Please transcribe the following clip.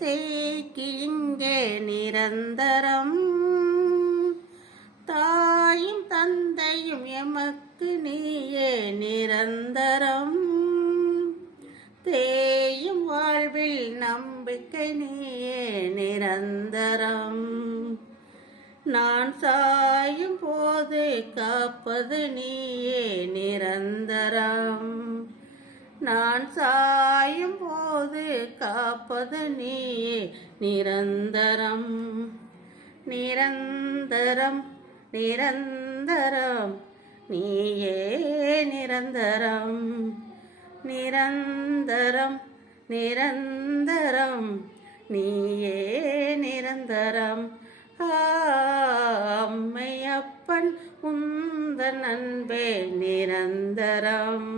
இசைக்கு இங்கே நிரந்தரம். தாயும் தந்தையும் எமக்கு நீயே நிரந்தரம். தேயும் வாழ்வில் நம்பிக்கை நீயே நிரந்தரம். நான் சாயும் போது காப்பது நீயே நிரந்தரம். நான் சாயும் போது காப்பது நீயே நிரந்தரம். நிரந்தரம் நிரந்தரம் நீயே நிரந்தரம். நிரந்தரம் நிரந்தரம் நீயே நிரந்தரம். அம்மையப்பன் உந்தன் அன்பே நிரந்தரம்.